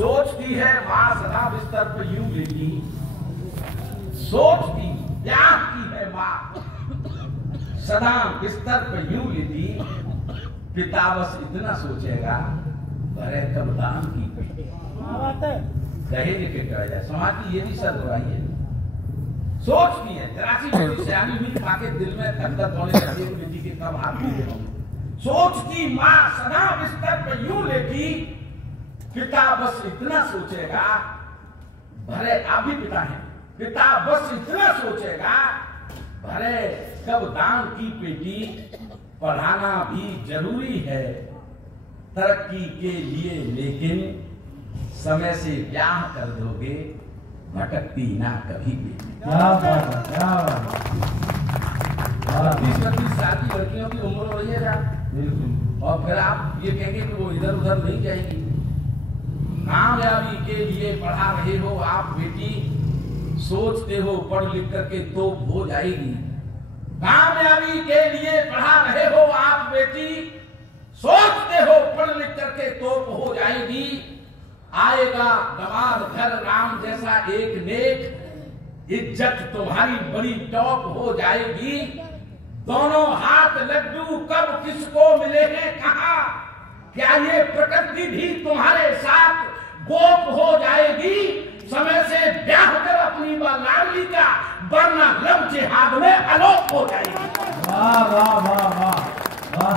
सोचती है माँ सदा बिस्तर पर यूं लेटी, सोचती त्यागती है माँ सदा बिस्तर पर यूं लेटी, पिता बस इतना सोचेगा भरे कब दान की दहेज के कहा जाए। समाज की ये भी सर्वराई है। सोचती है जरा सी कोई सियानी हुई माँ के दिल में धंधक होने लगी बेटी के कब हाथ दे दूं। सोचती माँ सदा बिस्तर पर यूं लेटी, पिता बस इतना सोचेगा भरे आप भी पिता हैं, पिता बस इतना सोचेगा भरे कब दान की पेटी, पढ़ाना भी जरूरी है तरक्की के लिए, लेकिन समय से ब्याह कर दोगे भटकती ना कभी बेटी। 30-32 साल की लड़कियों की उम्र हो रही है और फिर आप ये कहेंगे कि वो इधर उधर नहीं जाएगी। कामयाबी के लिए पढ़ा रहे हो आप बेटी, सोचते हो पढ़ लिख करके तो हो जाएगी। कामयाबी के लिए पढ़ा रहे हो आप बेटी, सोचते हो पढ़ लिख करके तो हो जाएगी। आएगा दमाद घर राम जैसा एक नेक, इज्जत तुम्हारी बड़ी टॉप हो जाएगी। दोनों हाथ लड्डू कब किसको मिले हैं कहा, क्या ये प्रकृति भी तुम्हारे साथ गोप हो जाएगी। समय से ब्याह कर अपनी लाडली का, वरना लव जिहाद में अलोप हो जाएगी। वाह वाह वाह वाह वाह,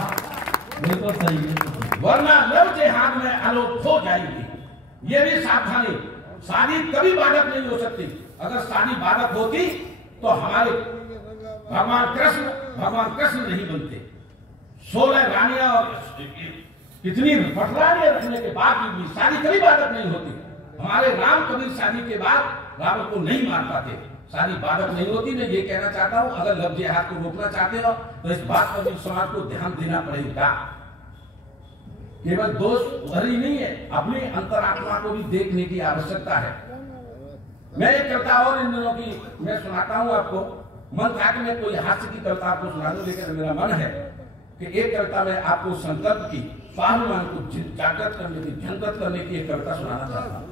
बिल्कुल सही है। वरना लव जिहाद में अलोप हो जाएगी। ये भी सावधानी, शादी कभी बाधक नहीं हो सकती। अगर शादी बाधक होती तो हमारे भगवान कृष्ण नहीं बनते। 16 रानियां और कितनी पटरानियां रखने के बाद भी शादी कभी बाधक नहीं होती। हमारे राम कभी शादी के बाद रावण को नहीं मार पाते, शादी बाधक नहीं होती। मैं ये कहना चाहता हूं अगर लव जिहाद को रोकना चाहते हो तो इस बात पर भी समाज को ध्यान देना पड़ेगा। केवल दोष उधर ही नहीं है, अपनी अंतरात्मा को भी देखने की आवश्यकता है। मैं एक कविता और इन दिनों की मैं सुनाता हूं आपको। मन था कि मैं कोई हास्य की कविता आपको सुना दूं, लेकिन मेरा मन है कि एक कविता में आपको संकल्प की, स्वाभिमान को जागृत करने की, झंकृत करने की एक कविता सुनाना चाहता हूँ।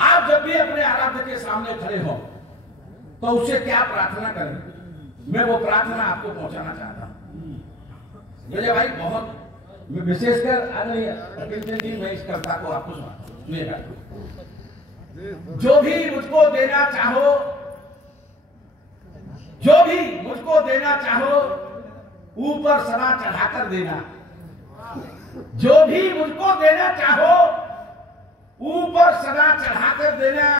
आप जब भी अपने आराध्य के सामने खड़े हो तो उससे क्या प्रार्थना करें, मैं वो प्रार्थना आपको पहुंचाना चाहता हूँ। मेरे भाई बहुत विशेषकर आदरणीय मैं इस कविता को आपको सुनाता हूं। जो भी मुझको देना चाहो, जो भी मुझको देना चाहो ऊपर सदा चढ़ाकर देना। जो भी मुझको देना चाहो ऊपर सदा चढ़ाकर देना।